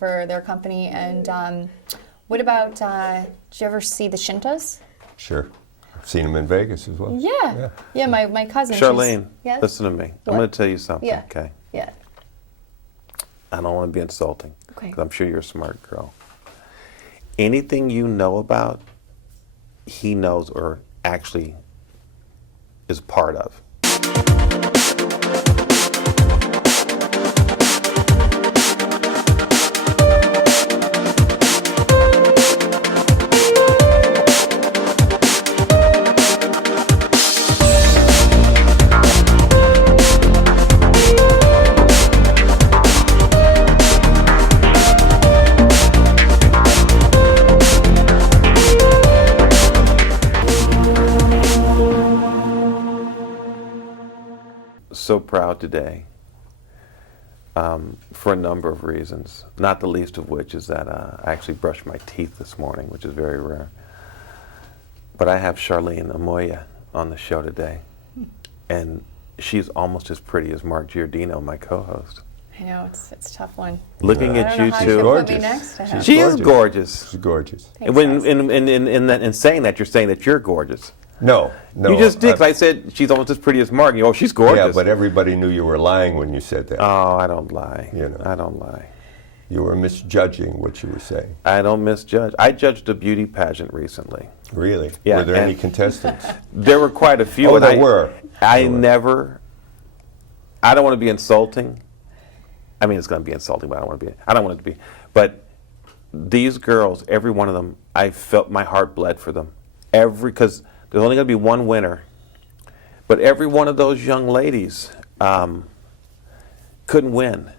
for their company. And what about, did you ever see the Shintas? Sure. I've seen them in Vegas as well. Yeah, my cousin. Charlene, yes? listen to me. I'm going to tell you something, okay? Yeah. I don't want to be insulting, Okay. because I'm sure you're a smart girl. Anything you know about, he knows or actually is part of. So proud today for a number of reasons, not the least of which is that I actually brushed my teeth this morning, which is very rare. But I have Charlene Amoia on the show today, and she's almost as pretty as Mark Giordino, my co-host. I know, it's a tough one. Looking at you two, Gorgeous. she is gorgeous. She's gorgeous. Thanks, When guys. in saying that, you're saying that you're gorgeous. No. You just did. 'Cause I said she's almost as pretty as Mark. Oh, she's gorgeous. Yeah, but everybody knew you were lying when you said that. Oh, I don't lie. You know. I don't lie. You were misjudging what you were saying. I don't misjudge. I judged a beauty pageant recently. Really? Yeah, Were there any and- contestants? There were quite a few. Oh, and there were. I There were. never. I don't want to be insulting. I mean, it's going to be insulting, but I don't want to be. I don't want it to be. But these girls, every one of them, I felt my heart bled for them. Because there's only going to be one winner. But every one of those young ladies couldn't win.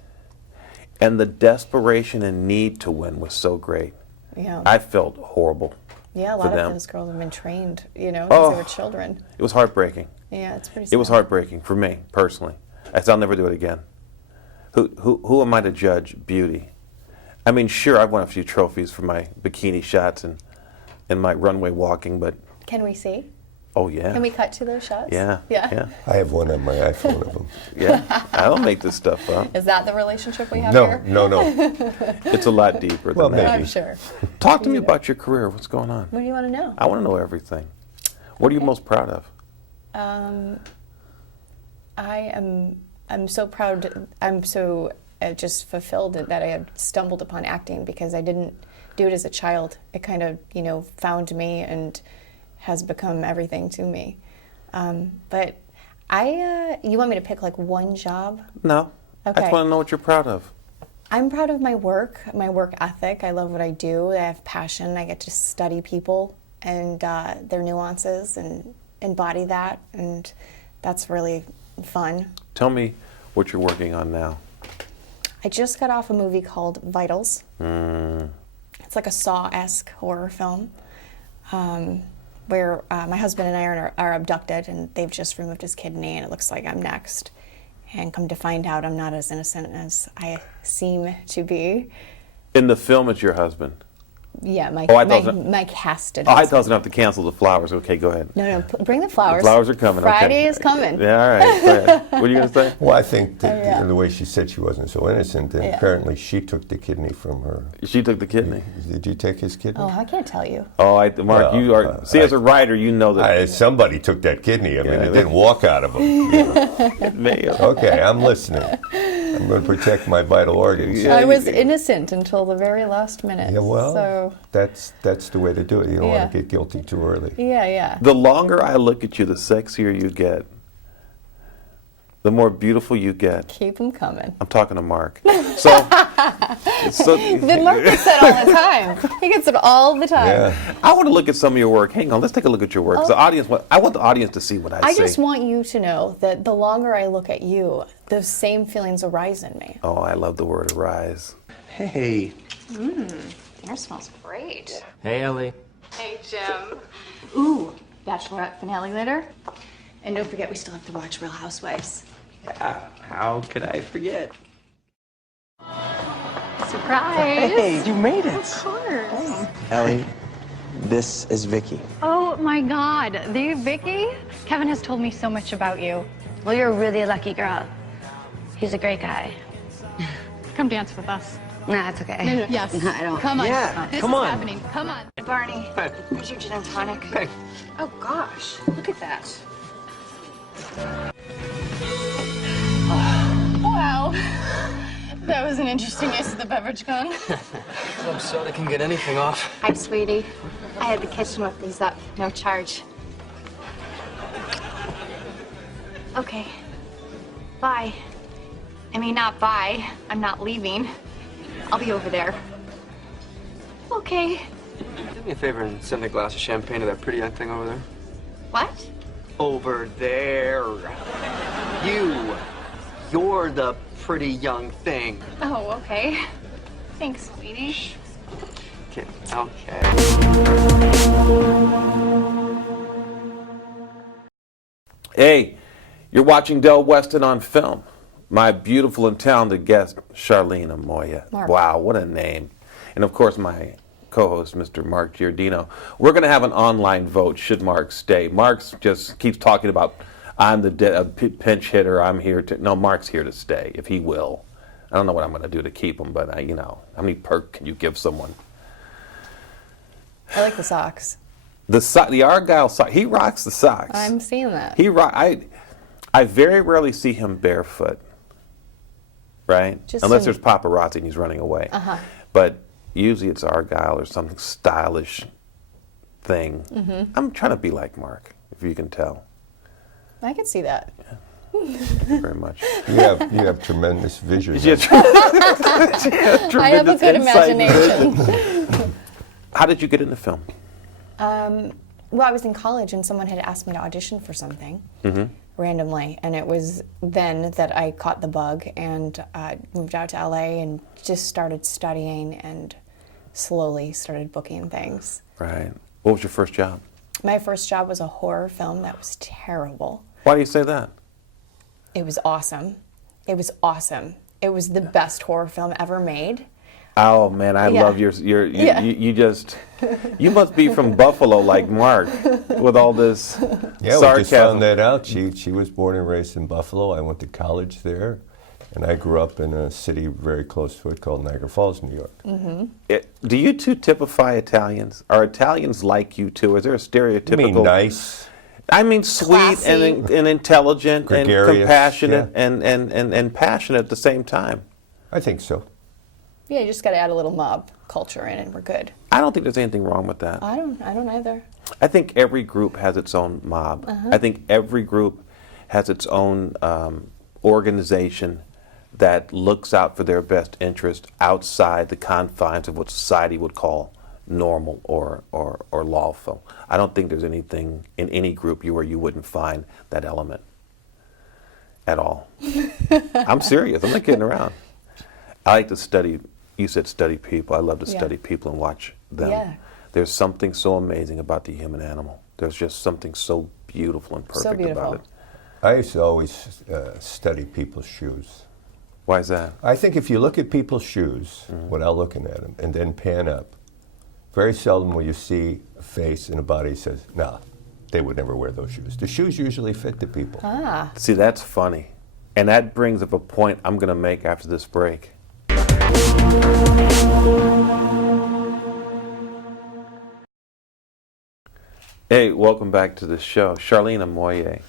And the desperation and need to win was so great. Yeah. I felt horrible. Yeah, a for lot of them. those girls have been trained, since they were children. It was heartbreaking. Yeah, it's pretty sad. It was heartbreaking for me, personally. I said, I'll never do it again. Who am I to judge beauty? I mean, sure, I've won a few trophies for my bikini shots and my runway walking, but... Can we see? Oh, yeah. Can we cut to those shots? Yeah. I have one on my iPhone of them. Yeah. I don't make this stuff up. Is that the relationship we have No, here? no. It's a lot deeper Well, than that. maybe. I'm sure. Talk to me about your career. What's going on? What do you want to know? I want to know everything. What are you most proud of? I'm so proud. I'm so just fulfilled that I had stumbled upon acting because I didn't do it as a child. It kind of, found me and has become everything to me. But you want me to pick like one job? No. I Okay. just want to know what you're proud of. I'm proud of my work ethic. I love what I do. I have passion. I get to study people and their nuances and embody that, and that's really fun. Tell me what you're working on now. I just got off a movie called Vitals. It's like a Saw-esque horror film where my husband and I are abducted, and they've just removed his kidney, and it looks like I'm next. And come to find out, I'm not as innocent as I seem to be. In the film, it's your husband. Yeah, my casted husband. Oh, I thought I was going to have to cancel the flowers. Okay, go ahead. No, bring the flowers. The flowers are coming. Friday okay. is coming. Yeah, all right. Go ahead. What are you going to say? Well, I think that Yeah. the way she said she wasn't so innocent, and Yeah. apparently she took the kidney from her. She took the kidney. Did you take his kidney? Oh, I can't tell you. Oh, Mark, Well, you are. As a writer, you know that. Somebody took that kidney. I mean, Yeah. it didn't walk out of him. It may have. Okay, I'm listening. I'm going to protect my vital organs. Yeah. I was innocent until the very last minute. Yeah, well, so that's the way to do it. You don't Yeah. want to get guilty too early. yeah. The longer I look at you, the sexier you get. The more beautiful you get. Keep them coming. I'm talking to Mark. So Then Mark gets that all the time. He gets it all the time. Yeah. I want to look at some of your work. Hang on, let's take a look at your work. 'Cause I want the audience to see what I I see. just want you to know that the longer I look at you, the same feelings arise in me. Oh, I love the word arise. Hey. Yours smells great. Hey, Ellie. Hey, Jim. Ooh, Bachelorette finale later. And don't forget, we still have to watch Real Housewives. How could I forget? Surprise! Hey, you made it. Of course. Ellie, this is Vicky. Oh my God, the Vicky? Kevin has told me so much about you. Well, you're a really lucky girl. He's a great guy. Come dance with us. Nah, it's okay. No, yes. I don't. Come on. Yeah, This come is on. happening. Come on. Barney, here's your gin and tonic. Hey. Oh, gosh. Look at that. Wow. That was an interesting use of the beverage gun. Club soda can get anything off. Hi, sweetie. I had the kitchen whip these up. No charge. Okay. Bye. I mean, not bye. I'm not leaving. I'll be over there. Okay. Do me a favor and send a glass of champagne to that pretty young thing over there. What? Over there. You're the pretty young thing. Oh, okay. Thanks, sweetie. Okay. Okay. Hey, you're watching Del Weston on film. My beautiful and talented guest, Charlene Amoia. Mark. Wow, what a name. And of course, my co-host, Mr. Mark Giordino. We're going to have an online vote, should Mark stay. Mark just keeps talking about, I'm the pinch hitter, I'm here to... No, Mark's here to stay, if he will. I don't know what I'm going to do to keep him, but, how many perks can you give someone? I like the socks. The Argyle sock, he rocks the socks. I'm seeing that. I very rarely see him barefoot, right? Just Unless some- there's paparazzi and he's running away. Uh-huh. But usually it's Argyle or something stylish thing. Mm-hmm. I'm trying to be like Mark, if you can tell. I can see that. Thank you very much. You have tremendous vision. I I have a good imagination. How did you get into film? Well, I was in college and someone had asked me to audition for something randomly, and it was then that I caught the bug and moved out to LA and just started studying and slowly started booking things. Right. What was your first job? My first job was a horror film that was terrible. Why do you say that? It was awesome. It was awesome. It was the best horror film ever made. Oh man, I Yeah. love Yeah. you must be from Buffalo like Mark with all this Yeah, we sarcasm. just found that out. She was born and raised in Buffalo. I went to college there, and I grew up in a city very close to it called Niagara Falls, New York. Do you two typify Italians? Are Italians like you two? Is there a stereotypical? I mean, nice. I mean, sweet and intelligent and Gregarious, compassionate yeah. and passionate at the same time. I think so. Yeah, you just got to add a little mob culture in and we're good. I don't think there's anything wrong with that. I don't either. I think every group has its own mob. I think every group has its own organization that looks out for their best interest outside the confines of what society would call normal or lawful. I don't think there's anything in any group where you wouldn't find that element at all. I'm serious. I'm not kidding around. I like to study. You said study people. I love to Yeah. study people and watch them. Yeah. There's something so amazing about the human animal. There's just something so beautiful and perfect beautiful. about it. I used to always study people's shoes. Why is that? I think if you look at people's shoes without looking at them and then pan up, very seldom will you see a face and a body that says, nah, they would never wear those shoes. The shoes usually fit the people. Ah, See, that's funny. And that brings up a point I'm going to make after this break. Hey, welcome back to the show. Charlene Amoia.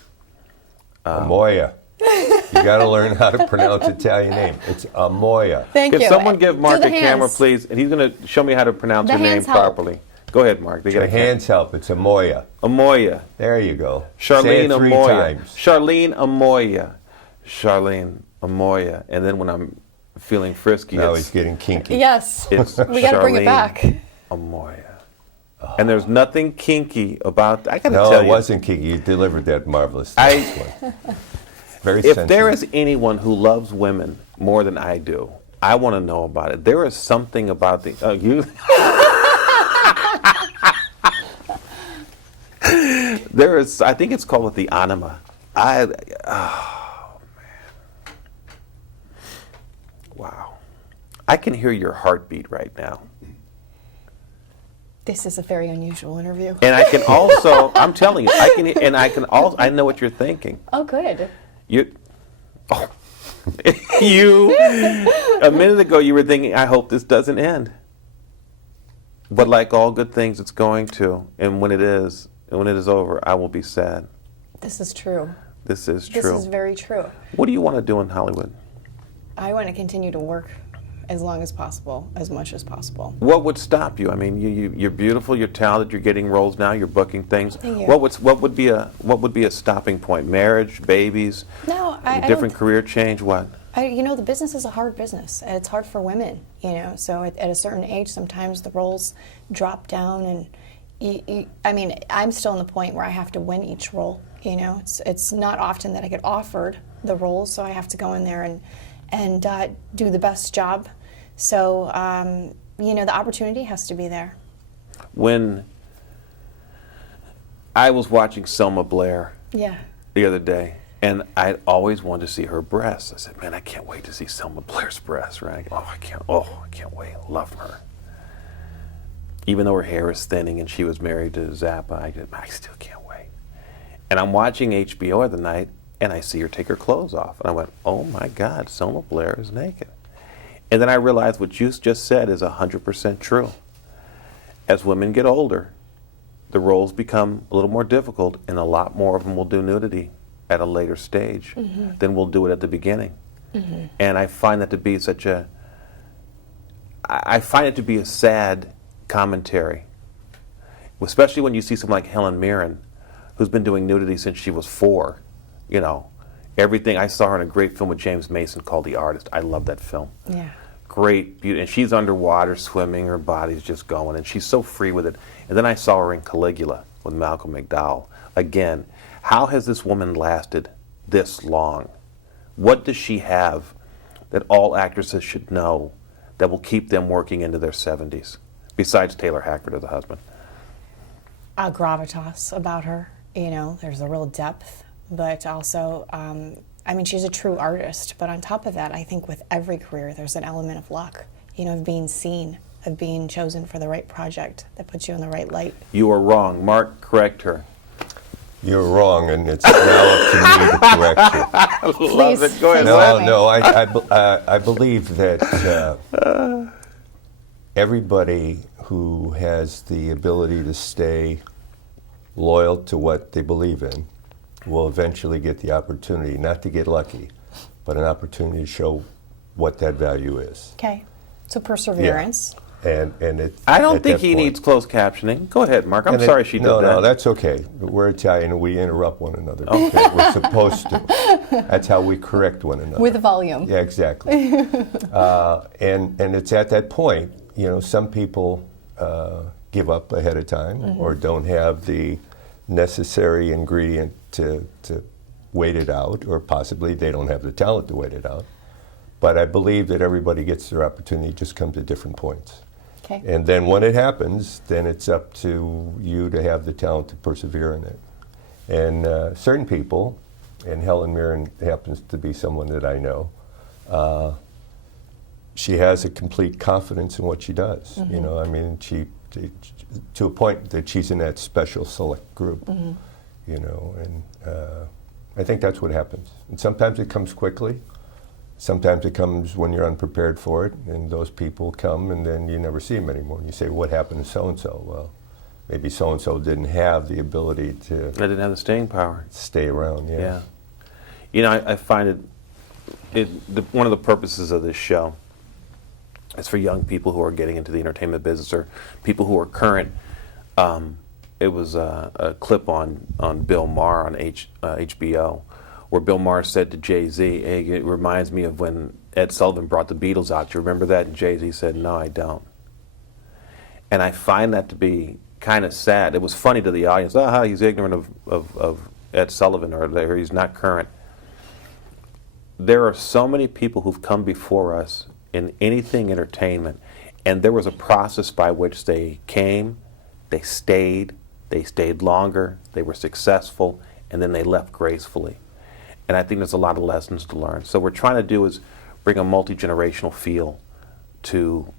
Amoia. You got to learn how to pronounce Italian name. It's Amoia. thank Can you. someone give Mark Do a the camera, hands. please? And he's going to show me how to pronounce The your name hands help. properly. Go ahead, Mark. They got Your a camera. hands help. It's Amoia. Amoia. There you go. Charlene Say it 3 Amoia. times. Charlene Amoia. Charlene Amoia. And then when I'm feeling frisky, Now it's, he's getting kinky. Yes. it's We got to bring it Charlene back. Amoia. And there's nothing kinky about. I gotta No, tell it you, wasn't kinky. You delivered that marvelous. I- one. Very if sensitive. there is anyone who loves women more than I do, I want to know about it. There is something about the you. There is. I think it's called the anima. Oh man. Wow. I can hear your heartbeat right now. This is a very unusual interview. And I can also, I'm telling you, I can also, I know what you're thinking. Oh, good. You, oh, A minute ago you were thinking, I hope this doesn't end. But like all good things, it's going to. And when it is over, I will be sad. This is true. This is true. This is very true. What do you want to do in Hollywood? I want to continue to work as long as possible, as much as possible. What would stop you? I mean, you're beautiful, you're talented, you're getting roles now, you're booking things. Thank you. What would be a stopping point? Marriage, babies, No, I different don't, career change, what? the business is a hard business, and it's hard for women, So at a certain age, sometimes the roles drop down, and I'm still in the point where I have to win each role. It's not often that I get offered the roles, so I have to go in there and do the best job. So the opportunity has to be there. When I was watching Selma Blair Yeah. the other day, and I always wanted to see her breasts. I said, man, I can't wait to see Selma Blair's breasts, right? I can't wait. Love her. Even though her hair is thinning and she was married to Zappa, I still can't wait. And I'm watching HBO the other night, and I see her take her clothes off. And I went, oh my God, Selma Blair is naked. And then I realized what you just said is 100% true. As women get older, the roles become a little more difficult, and a lot more of them will do nudity at a later stage than we'll do it at the beginning. And I find that to be I find it to be a sad commentary, especially when you see someone like Helen Mirren, who's been doing nudity since she was 4. Everything. I saw her in a great film with James Mason called The Artist. I love that film. Yeah. Great beauty, and she's underwater swimming, her body's just going, and she's so free with it. And then I saw her in Caligula with Malcolm McDowell. Again, how has this woman lasted this long? What does she have that all actresses should know that will keep them working into their 70s, besides Taylor Hackford as a husband? A gravitas about her, there's a real depth, but also, she's a true artist, but on top of that, I think with every career, there's an element of luck, of being seen, of being chosen for the right project that puts you in the right light. You are wrong. Mark, correct her. You're wrong, and it's now up to me to correct you. Please. Love it. Go ahead. No, I believe that everybody who has the ability to stay loyal to what they believe in will eventually get the opportunity, not to get lucky, but an opportunity to show what that value is. Okay, so perseverance. And it. I don't at think that he point- needs closed captioning. Go ahead, Mark. I'm and sorry she did that. No, that's okay. We're Italian and we interrupt one another. Because we're supposed to. That's how we correct one another. With volume. Yeah, exactly. And it's at that point, some people give up ahead of time or don't have the necessary ingredient to wait it out, or possibly they don't have the talent to wait it out. But I believe that everybody gets their opportunity, it just comes at different points. Okay. And then when it happens, then it's up to you to have the talent to persevere in it. And certain people, and Helen Mirren happens to be someone that I know, she has a complete confidence in what she does. She to a point that she's in that special select group. And I think that's what happens. And sometimes it comes quickly. Sometimes it comes when you're unprepared for it, and those people come, and then you never see them anymore. And you say, what happened to so-and-so? Well, maybe so-and-so didn't have the ability to... I didn't have the staying power. Stay around, yeah. I find one of the purposes of this show is for young people who are getting into the entertainment business, or people who are current. It was a clip on Bill Maher on HBO, where Bill Maher said to Jay-Z, hey, it reminds me of when Ed Sullivan brought the Beatles out. Do you remember that? And Jay-Z said, no, I don't. And I find that to be kind of sad. It was funny to the audience. He's ignorant of Ed Sullivan, or he's not current. There are so many people who've come before us in anything entertainment, and there was a process by which they came, they stayed longer, they were successful, and then they left gracefully. And I think there's a lot of lessons to learn. So what we're trying to do is bring a multi-generational feel to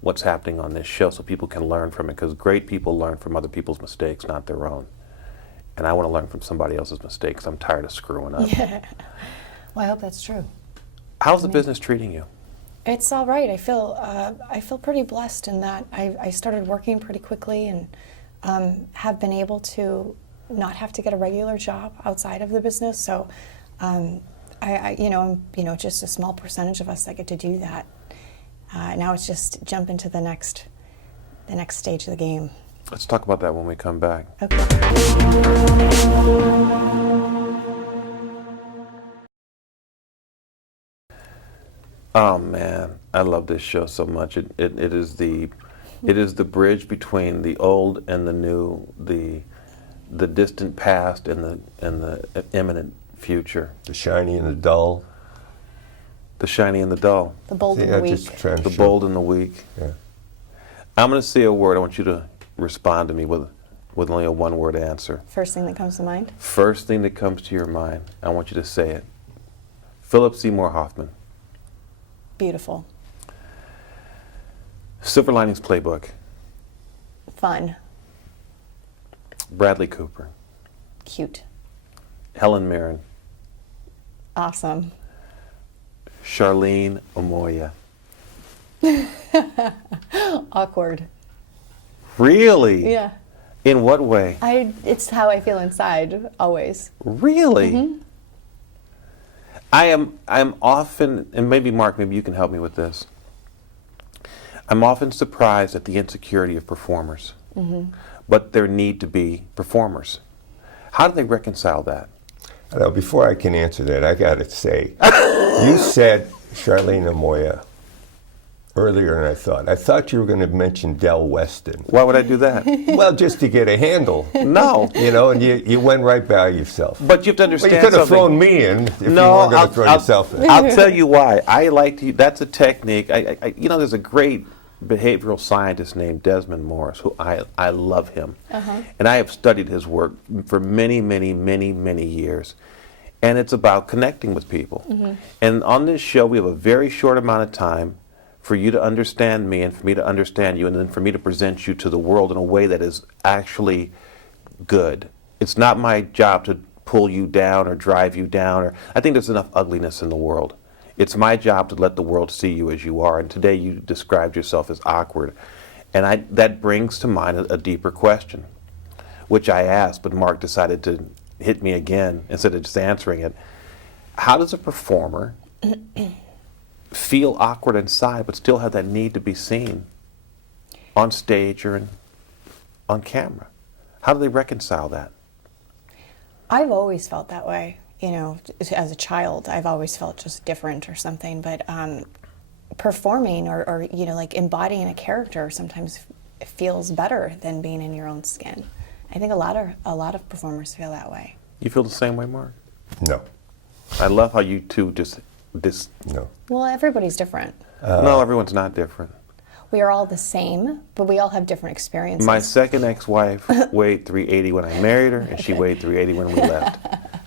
what's happening on this show, so people can learn from it, because great people learn from other people's mistakes, not their own. And I want to learn from somebody else's mistakes. I'm tired of screwing up. Yeah. Well, I hope that's true. How's the business treating you? It's all right. I feel pretty blessed in that I started working pretty quickly and have been able to not have to get a regular job outside of the business. So, I'm just a small percentage of us that get to do that. Now it's just jump into the next stage of the game. Let's talk about that when we come back. Okay. Oh man, I love this show so much. It is the bridge between the old and the new, the distant past and the imminent future. The shiny and the dull. The shiny and the dull. The bold and the weak. The bold and the weak. Yeah. I'm going to say a word. I want you to respond to me with only a one-word answer. First thing that comes to mind? First thing that comes to your mind. I want you to say it. Philip Seymour Hoffman. Beautiful. Silver Linings Playbook. Fun. Bradley Cooper. Cute. Helen Mirren. Awesome. Charlene Amoia. Awkward. Really? Yeah. In what way? It's how I feel inside, always. Really? Mm-hmm. I'm often, and maybe Mark, maybe you can help me with this. I'm often surprised at the insecurity of performers, but there need to be performers. How do they reconcile that? I know, before I can answer that, I got to say, you said Charlene Amoia earlier than I thought. I thought you were going to mention Del Weston. Why would I do that? Well, just to get a handle. No. And you went right by yourself. But you have to understand Well, you could have something. thrown me in if you weren't going to throw yourself in. I'll tell you why. I like to. That's a technique. There's a great behavioral scientist named Desmond Morris, who I love him, and I have studied his work for many, many, many, many years. And it's about connecting with people. And on this show, we have a very short amount of time for you to understand me and for me to understand you, and then for me to present you to the world in a way that is actually good. It's not my job to pull you down or drive you down. I think there's enough ugliness in the world. It's my job to let the world see you as you are. And today you described yourself as awkward. And that brings to mind a deeper question, which I asked, but Mark decided to hit me again instead of just answering it. How does a performer feel awkward inside but still have that need to be seen on stage or on camera? How do they reconcile that? I've always felt that way. As a child, I've always felt just different or something. But performing or like embodying a character sometimes feels better than being in your own skin. I think a lot of performers feel that way. You feel the same way, Mark? No. I love how you two just No. Well, everybody's different. no, everyone's not different. We are all the same, but we all have different experiences. My second ex-wife weighed 380 when I married her, and she weighed 380 when we left.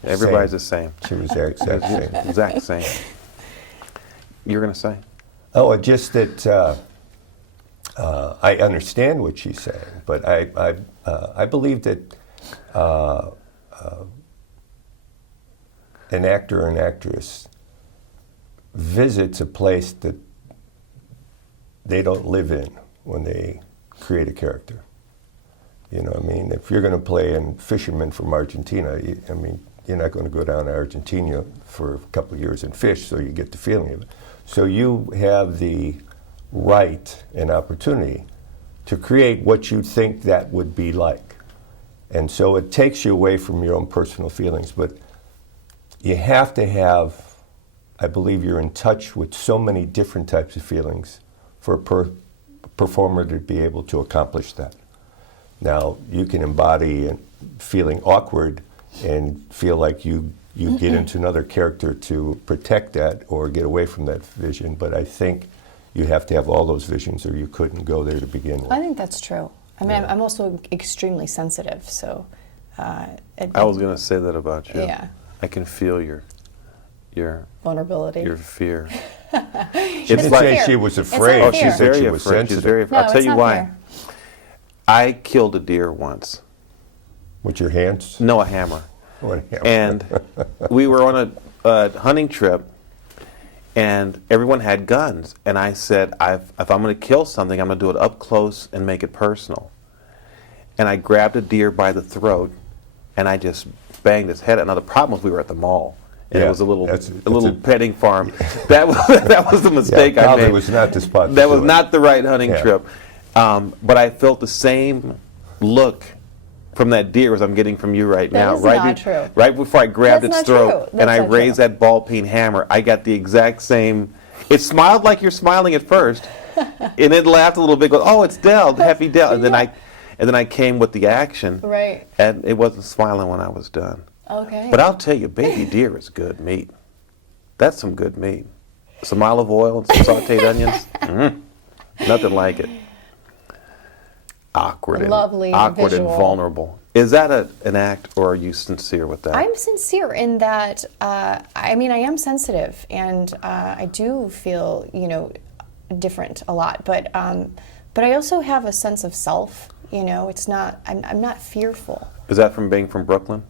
Everybody's the same. She was the exact same. Exact same. You're going to say? Oh, just that I understand what she's saying, but I believe that an actor or an actress visits a place that they don't live in when they create a character. You know what I mean? If you're going to play a fisherman from Argentina, you're not going to go down to Argentina for a couple of years and fish, so you get the feeling of it. So you have the right and opportunity to create what you think that would be like. And so it takes you away from your own personal feelings, but you have to have, I believe you're in touch with so many different types of feelings for a performer to be able to accomplish that. Now, you can embody feeling awkward and feel like you get into another character to protect that or get away from that vision, but I think you have to have all those visions or you couldn't go there to begin with. I think that's true. I mean, I'm also extremely sensitive, so... I was going to say that about you. Yeah. I can feel your vulnerability. your fear. She didn't say she was afraid. not She fear. said she was She's sensitive. very afraid. No, I'll tell it's you not why. fair. I killed a deer once. With your hands? No, a hammer. What a hammer. And we were on a hunting trip, and everyone had guns. And I said, if I'm going to kill something, I'm going to do it up close and make it personal. And I grabbed a deer by the throat, and I just banged his head. Now the problem was we were at the mall, and it was a little petting farm. That was the mistake I made. Was not the spot. That was not the right hunting trip. But I felt the same look from that deer as I'm getting from you right now. That is not true. Right before I grabbed That's its not throat true. and I That's not raised true. that ball peen hammer, I got the exact same. It smiled like you're smiling at first, and it laughed a little bit, going, "Oh, it's Dell, Happy Dell," and then I came with the action, Right. and it wasn't smiling when I was done. Okay. But I'll tell you, baby deer is good meat. That's some good meat. Some olive oil and some sautéed onions. Nothing like it. Awkward and visual. vulnerable. Is that an act, or are you sincere with that? I'm sincere in that, I mean, I am sensitive, and I do feel, different a lot, but I also have a sense of self, it's not, I'm not fearful. Is that from being from Brooklyn?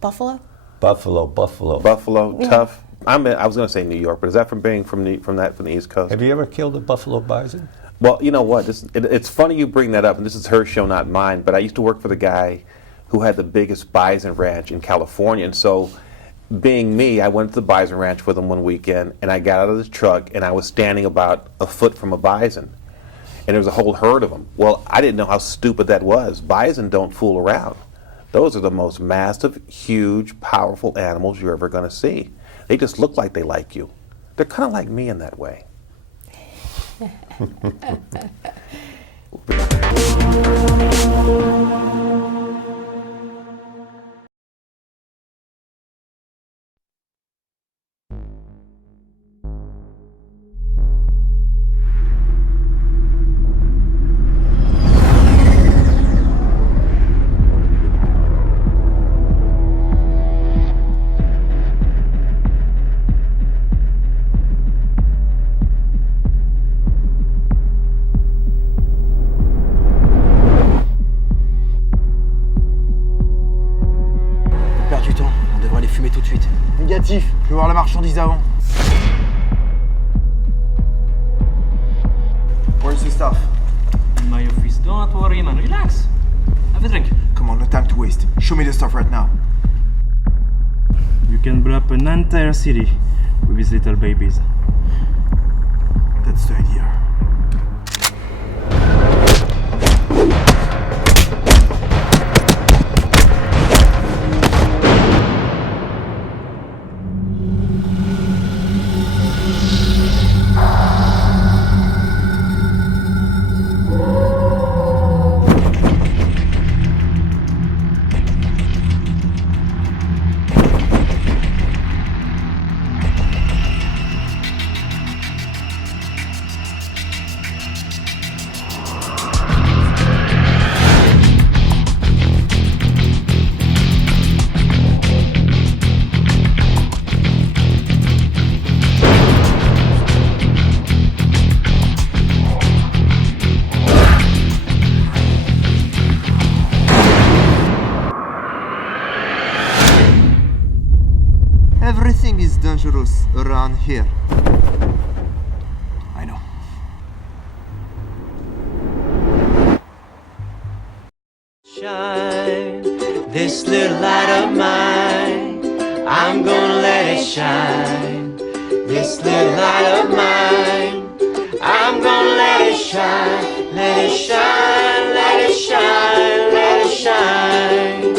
Buffalo? Buffalo. Yeah. Tough. I was going to say New York, but is that from being from the East Coast? Have you ever killed a buffalo bison? Well, you know what? It's funny you bring that up, and this is her show, not mine. But I used to work for the guy who had the biggest bison ranch in California, and so, being me, I went to the bison ranch with him one weekend, and I got out of the truck, and I was standing about a foot from a bison, and there was a whole herd of them. Well, I didn't know how stupid that was. Bison don't fool around. Those are the most massive, huge, powerful animals you're ever going to see. They just look like they like you. They're kind of like me in that way. On perd du temps, on devrait les fumer tout de suite. Négatif, je veux voir la marchandise avant. Where's the stuff? In my office. Don't worry, man. Relax. Have a drink. Come on, no time to waste. Show me the stuff right now. You can blow up an entire city with these little babies. That's the idea. Everything is dangerous around here. I know. Shine this little light of mine. I'm gonna let it shine. This little light of mine. I'm gonna let it shine. Let it shine. Let it shine. Let it shine.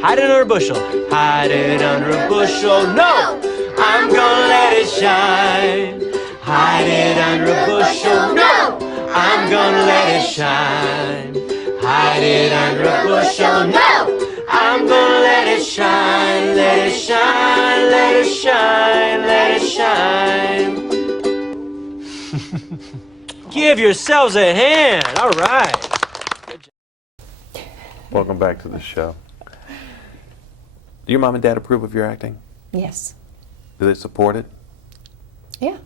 Hide it under a bushel. Hide it under a bushel. No! I'm gonna let it shine. Hide it under a bushel. No! I'm gonna let it shine. Hide it under a bushel. No! I'm gonna let it shine. Let it shine. Let it shine. Let it shine. Give yourselves a hand. All right. Welcome back to the show. Do your mom and dad approve of your acting? Yes. Do they support it? Yeah.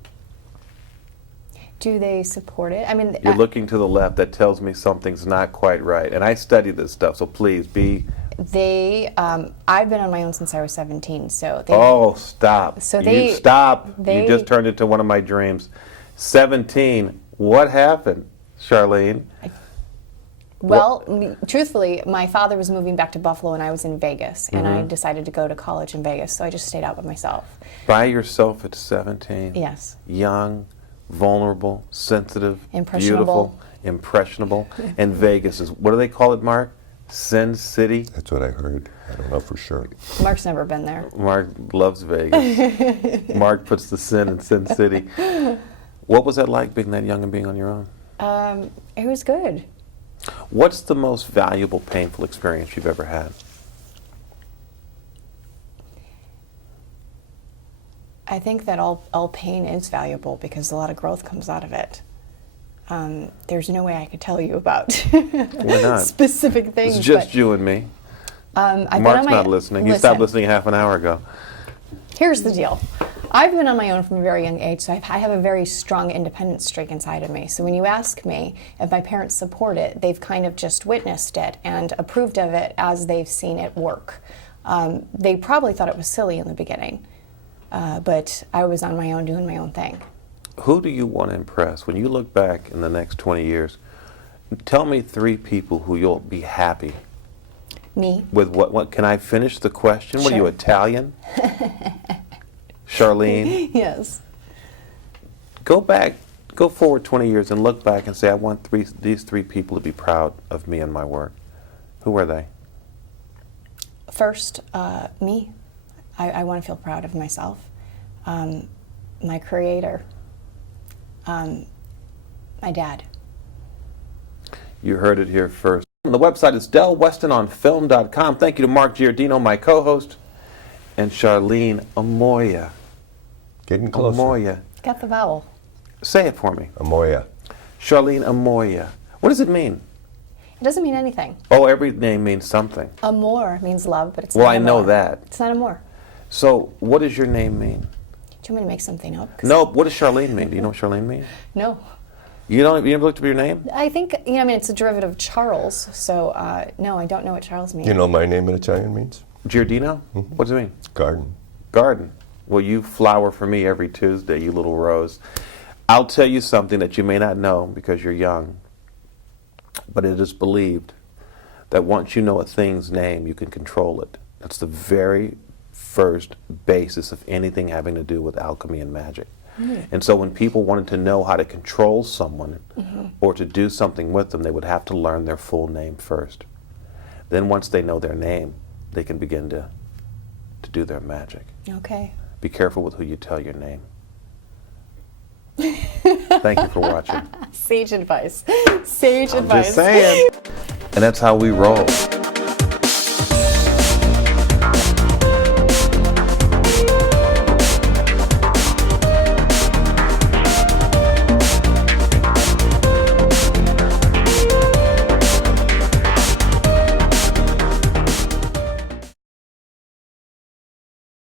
Do they support it? I mean, You're looking to the left. That tells me something's not quite right. And I study this stuff, so please be I've been on my own since I was 17, so they. Oh, stop. So You just turned into one of my dreams. 17. What happened, Charlene? Well, truthfully, my father was moving back to Buffalo and I was in Vegas, and I decided to go to college in Vegas, so I just stayed out by myself. By yourself at 17? Yes. Young, vulnerable, sensitive, Impressionable. beautiful, impressionable. And Vegas is, what do they call it, Mark? Sin City? That's what I heard. I don't know for sure. Mark's never been there. Mark loves Vegas. Mark puts the sin in Sin City. What was that like, being that young and being on your own? It was good. What's the most valuable, painful experience you've ever had? I think that all pain is valuable because a lot of growth comes out of it. There's no way I could tell you about Why not? specific things. It's just you and me. Mark's not listening. He stopped listening half an hour ago. Here's the deal. I've been on my own from a very young age, so I have a very strong independent streak inside of me. So when you ask me if my parents support it, they've kind of just witnessed it and approved of it as they've seen it work. They probably thought it was silly in the beginning, but I was on my own doing my own thing. Who do you want to impress? When you look back in the next 20 years, tell me 3 people who you'll be happy. Me. With what? Can I finish the question? What are you, Sure. Italian? Charlene? Yes. Go forward 20 years and look back and say, I want these 3 people to be proud of me and my work. Who are they? First, me. I want to feel proud of myself. My creator. My dad. You heard it here first. The website is DellWestonOnFilm.com. Thank you to Mark Giordino, my co-host, and Charlene Amoia. Getting closer. Amoia. Got the vowel. Say it for me. Amoia. Charlene Amoia. What does it mean? It doesn't mean anything. Oh, every name means something. Amor means love, but it's Well, not I amor. know that. It's not amor. So, what does your name mean? Do you want me to make something up? 'Cause No, what does Charlene mean? Do you know what Charlene means? No. You never looked up your name? I think, it's a derivative of Charles, so no, I don't know what Charles means. You know my name in Italian means? Giordino? What does it mean? Garden. Garden. Well, you flower for me every Tuesday, you little rose. I'll tell you something that you may not know because you're young, but it is believed that once you know a thing's name, you can control it. That's the very first basis of anything having to do with alchemy and magic. And so when people wanted to know how to control someone or to do something with them, they would have to learn their full name first. Then once they know their name, they can begin to do their magic. Okay. Be careful with who you tell your name. Thank you for watching. Sage advice. Sage I'm advice. just saying. And that's how we roll.